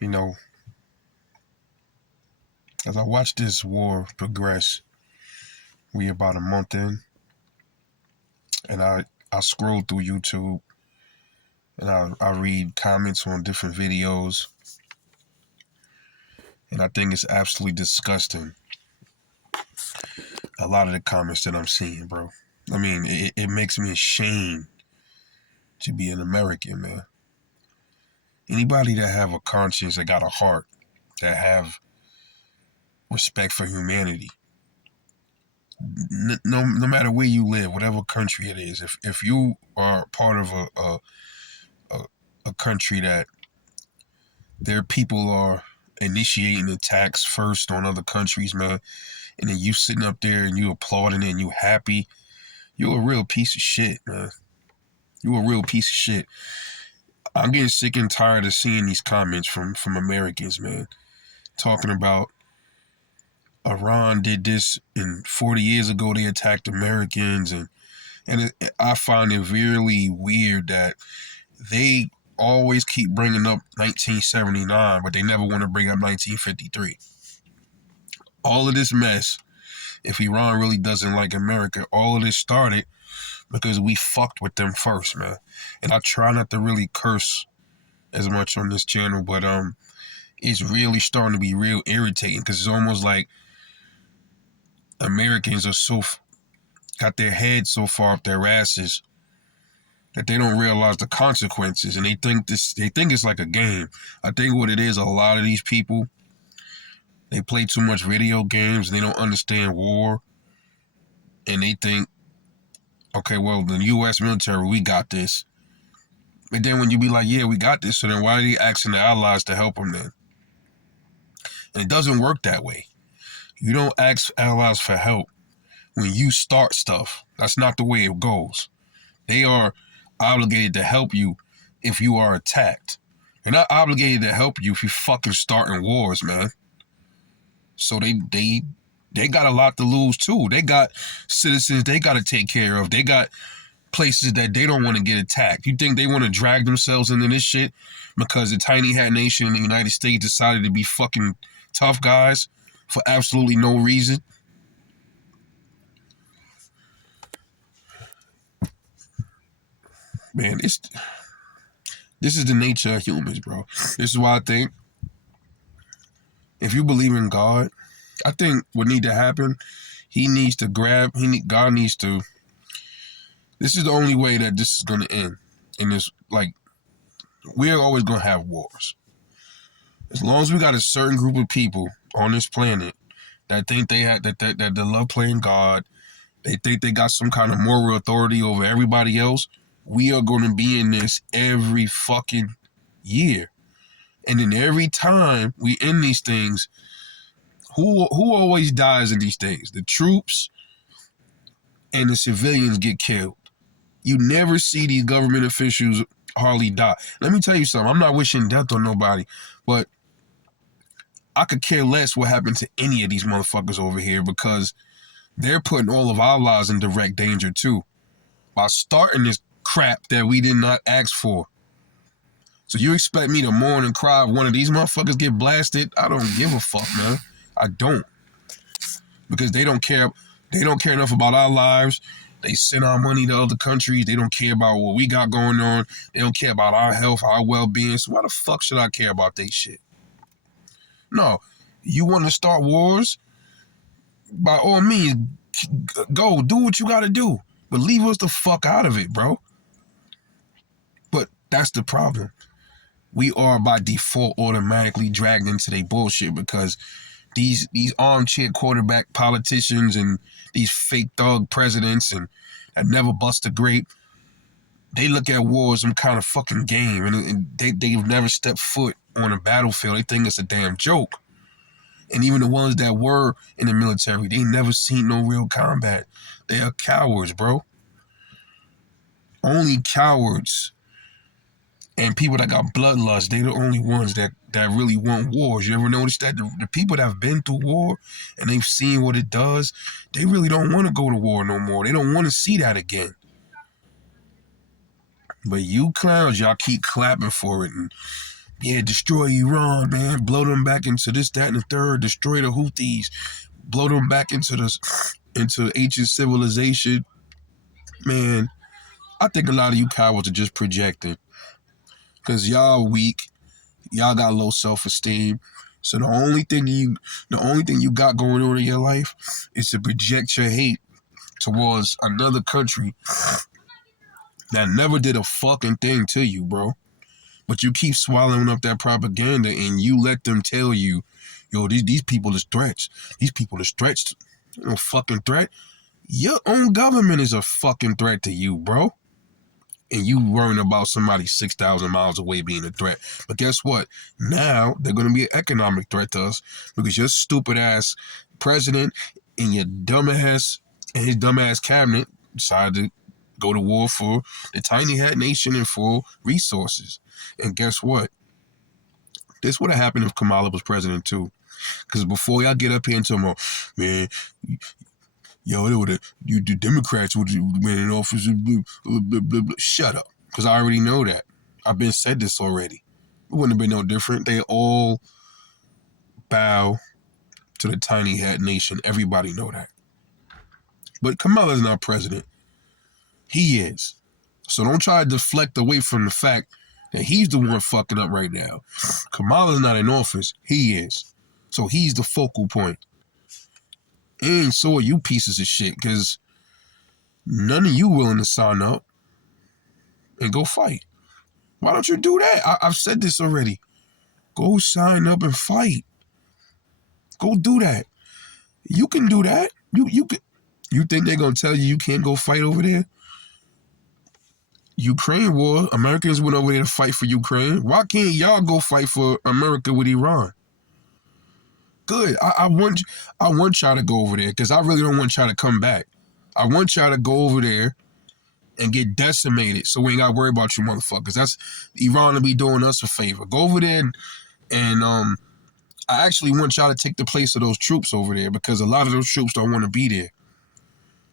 You know, as I watch this war progress, we about a month in, and I scroll through YouTube and I read comments on different videos, and I think it's absolutely disgusting. A lot of the comments that I'm seeing, bro. I mean, it makes me ashamed to be an American, man. Anybody that have a conscience, that got a heart, that have respect for humanity, no matter where you live, whatever country it is, if you are part of a country that their people are initiating attacks first on other countries, man, and then you sitting up there and you applauding it and you happy, you're a real piece of shit, man. You're a real piece of shit. I'm getting sick and tired of seeing these comments from Americans, man, talking about Iran did this and 40 years ago they attacked Americans, and I find it really weird that they always keep bringing up 1979, but they never want to bring up 1953. All of this mess, if Iran really doesn't like America, all of this started because we fucked with them first, man. And I try not to really curse as much on this channel, but it's really starting to be real irritating because it's almost like Americans are got their heads so far up their asses that they don't realize the consequences, and they think it's like a game. I think what it is, a lot of these people, they play too much video games and they don't understand war, and they think, okay, well, the U.S. military, we got this. And then when you be like, yeah, we got this, so then why are they asking the allies to help them then? And it doesn't work that way. You don't ask allies for help when you start stuff. That's not the way it goes. They are obligated to help you if you are attacked. They're not obligated to help you if you fucking starting wars, man. So they got a lot to lose too. They got citizens they got to take care of. They got places that they don't want to get attacked. You think they want to drag themselves into this shit because the tiny hat nation in the United States decided to be fucking tough guys for absolutely no reason? Man, this is the nature of humans, bro. This is why I think if you believe in God, I think what need to happen, God needs to, this is the only way that this is going to end. And it's like, we're always going to have wars. As long as we got a certain group of people on this planet that think they love playing God, they think they got some kind of moral authority over everybody else, we are going to be in this every fucking year. And then every time we end these things, who always dies in these things? The troops and the civilians get killed. You never see these government officials hardly die. Let me tell you something. I'm not wishing death on nobody, but I could care less what happened to any of these motherfuckers over here because they're putting all of our lives in direct danger too by starting this crap that we did not ask for. So you expect me to mourn and cry if one of these motherfuckers get blasted? I don't give a fuck, man. I don't. Because they don't care enough about our lives. They send our money to other countries. They don't care about what we got going on. They don't care about our health, our well-being. So why the fuck should I care about they shit? No. You want to start wars? By all means, go. Do what you got to do. But leave us the fuck out of it, bro. But that's the problem. We are by default automatically dragged into their bullshit because these armchair quarterback politicians and these fake thug presidents and that never bust a grape, they look at war as some kind of fucking game, and they've never stepped foot on a battlefield. They think it's a damn joke. And even the ones that were in the military, they never seen no real combat. They are cowards, bro. Only cowards and people that got bloodlust, they the only ones that really want wars. You ever notice that? The people that have been through war and they've seen what it does, they really don't want to go to war no more. They don't want to see that again. But you clowns, y'all keep clapping for it and Yeah, destroy Iran, man. Blow them back into this, that, and the third. Destroy the Houthis. Blow them back into ancient civilization. Man, I think a lot of you cowards are just projecting. Because y'all weak. Y'all got low self-esteem. So the only thing you got going on in your life is to project your hate towards another country that never did a fucking thing to you, bro. But you keep swallowing up that propaganda and you let them tell you, yo, these people is threats. These people is threats. No fucking threat. Your own government is a fucking threat to you, bro. And you worrying about somebody 6,000 miles away being a threat. But guess what? Now they're going to be an economic threat to us because your stupid ass president and your dumb ass and his dumb ass cabinet decided to go to war for the tiny hat nation and for resources. And guess what? This would have happened if Kamala was president too. Because before y'all get up here and tell me, man, yo, the Democrats would have been in office. Blah, blah, blah, blah. Shut up. Because I already know that. I've been said this already. It wouldn't have been no different. They all bow to the tiny hat nation. Everybody know that. But Kamala's not president. He is. So don't try to deflect away from the fact that he's the one fucking up right now. Kamala's not in office. He is. So he's the focal point. And so are you pieces of shit, because none of you willing to sign up and go fight. Why don't you do that? I've said this already. Go sign up and fight. Go do that. You can do that. You can. You think they're gonna tell you can't go fight over there? Ukraine war. Americans went over there to fight for Ukraine. Why can't y'all go fight for America with Iran? Good. I want y'all to go over there because I really don't want y'all to come back. I want y'all to go over there and get decimated so we ain't got to worry about you motherfuckers. That's Iran to be doing us a favor. Go over there and I actually want y'all to take the place of those troops over there because a lot of those troops don't want to be there.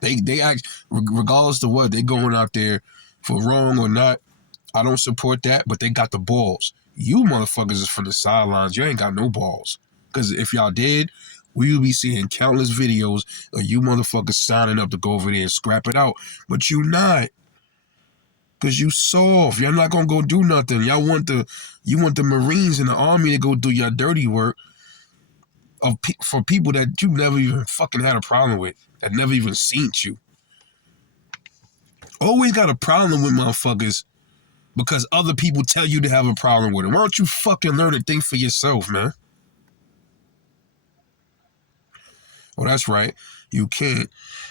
They act, regardless of what, they going out there for wrong or not. I don't support that, but they got the balls. You motherfuckers is from the sidelines. You ain't got no balls. Because if y'all did, we would be seeing countless videos of you motherfuckers signing up to go over there and scrap it out. But you not. Because you soft. Y'all not going to go do nothing. You want the Marines and the Army to go do your dirty work for people that you never even fucking had a problem with, that never even seen you. Always got a problem with motherfuckers because other people tell you to have a problem with it. Why don't you fucking learn to think for yourself, man? Well, that's right. You can't.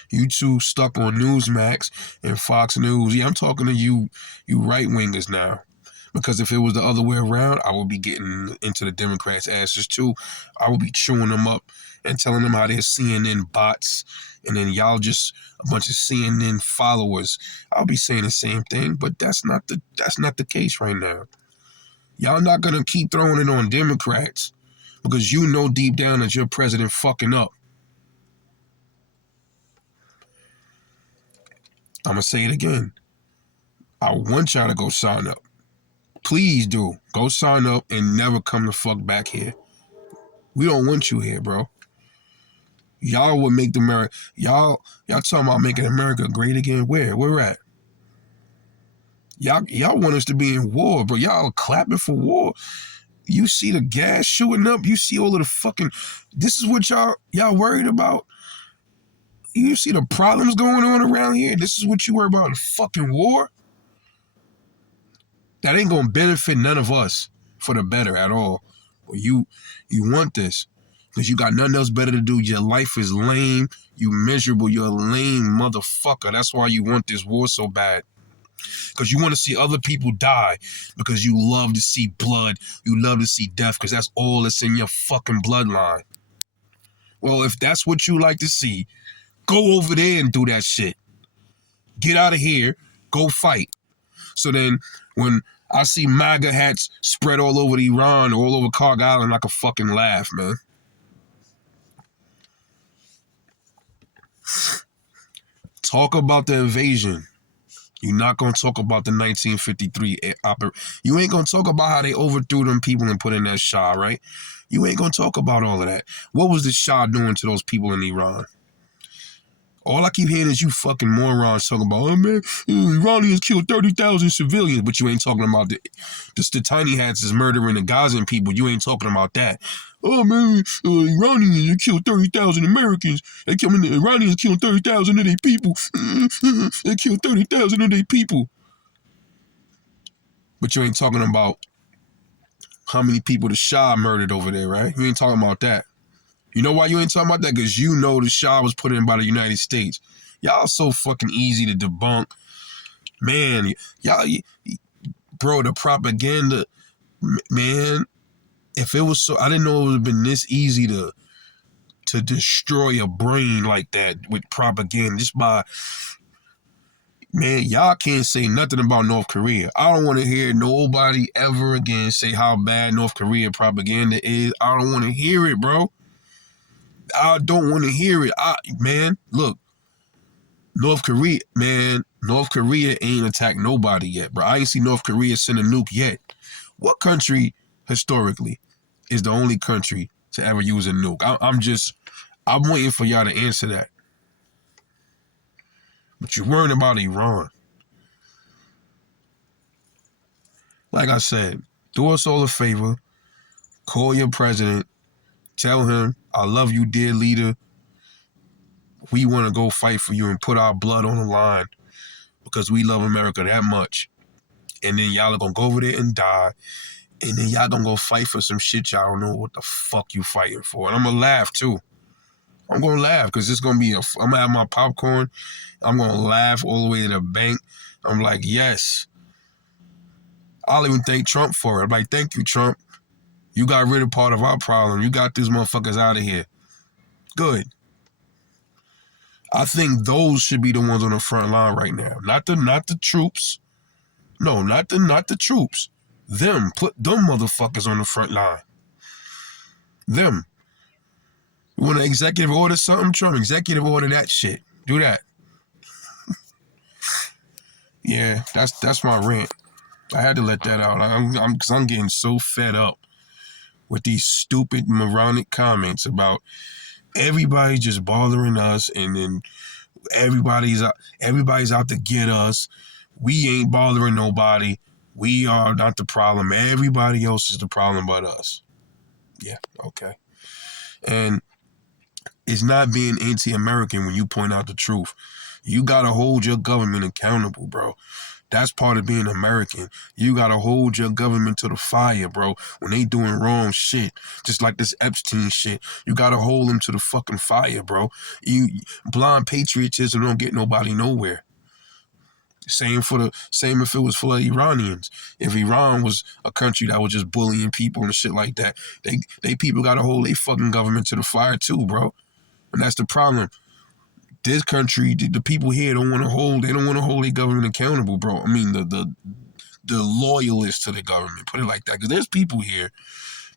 You two stuck on Newsmax and Fox News. Yeah, I'm talking to you right-wingers now. Because if it was the other way around, I would be getting into the Democrats' asses too. I would be chewing them up and telling them how they're CNN bots and then y'all just a bunch of CNN followers. I'll be saying the same thing, but that's not the case right now. Y'all not gonna keep throwing it on Democrats because you know deep down that your president fucking up. I'm going to say it again. I want y'all to go sign up. Please do. Go sign up and never come the fuck back here. We don't want you here, bro. Y'all would make America... Y'all talking about making America great again? Where? Where at? Y'all want us to be in war, bro. Y'all clapping for war. You see the gas shooting up. You see all of the fucking... This is what y'all worried about? You see the problems going on around here? This is what you worry about, a fucking war? That ain't gonna benefit none of us for the better at all. Well, you want this because you got nothing else better to do. Your life is lame. You miserable. You're a lame motherfucker. That's why you want this war so bad. Because you want to see other people die. Because you love to see blood. You love to see death because that's all that's in your fucking bloodline. Well, if that's what you like to see, go over there and do that shit. Get out of here. Go fight. So then when I see MAGA hats spread all over Iran, all over Carg Island, I can fucking laugh, man. Talk about the invasion. You're not going to talk about the 1953 You ain't going to talk about how they overthrew them people and put in that Shah, right? You ain't going to talk about all of that. What was the Shah doing to those people in Iran? All I keep hearing is you fucking morons talking about, oh man, Iranians killed 30,000 civilians, but you ain't talking about the tiny hats is murdering the Gazan people. You ain't talking about that. Oh man, Iranians killed 30,000 Americans. The Iranians killed 30,000 of their people. They killed 30,000 of their people. But you ain't talking about how many people the Shah murdered over there, right? You ain't talking about that. You know why you ain't talking about that? Because you know the Shah was put in by the United States. Y'all so fucking easy to debunk. Man, y'all, bro, the propaganda, man, if it was so, I didn't know it would have been this easy to destroy a brain like that with propaganda. Just by, man, y'all can't say nothing about North Korea. I don't want to hear nobody ever again say how bad North Korea propaganda is. I don't want to hear it, bro. I don't want to hear it. Man, look, North Korea ain't attacked nobody yet, bro. I ain't seen North Korea send a nuke yet. What country, historically, is the only country to ever use a nuke? I'm waiting for y'all to answer that. But you're worrying about Iran. Like I said, do us all a favor. Call your president. Tell him, I love you, dear leader. We want to go fight for you and put our blood on the line because we love America that much. And then y'all are going to go over there and die. And then y'all going to go fight for some shit y'all don't know what the fuck you fighting for. And I'm going to laugh, too. I'm going to laugh because it's going to be I'm going to have my popcorn. I'm going to laugh all the way to the bank. I'm like, yes. I'll even thank Trump for it. I'm like, thank you, Trump. You got rid of part of our problem. You got these motherfuckers out of here. Good. I think those should be the ones on the front line right now. Not the troops. No, not the troops. Them. Put them motherfuckers on the front line. Them. You want to executive order something, Trump? Executive order that shit. Do that. Yeah, that's my rant. I had to let that out. Because I'm getting so fed up with these stupid, moronic comments about everybody just bothering us, and then everybody's out to get us. We ain't bothering nobody. We are not the problem. Everybody else is the problem but us. Yeah, okay. And it's not being anti-American when you point out the truth. You gotta hold your government accountable, bro. That's part of being American. You gotta hold your government to the fire, bro. When they doing wrong shit, just like this Epstein shit, you gotta hold them to the fucking fire, bro. Blind patriotism don't get nobody nowhere. Same if it was for the Iranians. If Iran was a country that was just bullying people and shit like that, they people gotta hold their fucking government to the fire too, bro. And that's the problem. This country, the people here don't want to hold their government accountable, bro. I mean, the loyalists to the government, put it like that. Because there's people here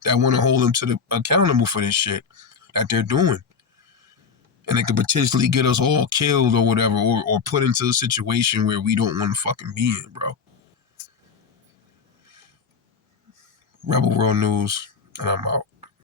that want to hold them accountable for this shit that they're doing. And it could potentially get us all killed or whatever, or put into a situation where we don't want to fucking be in, bro. Rebel World News, and I'm out.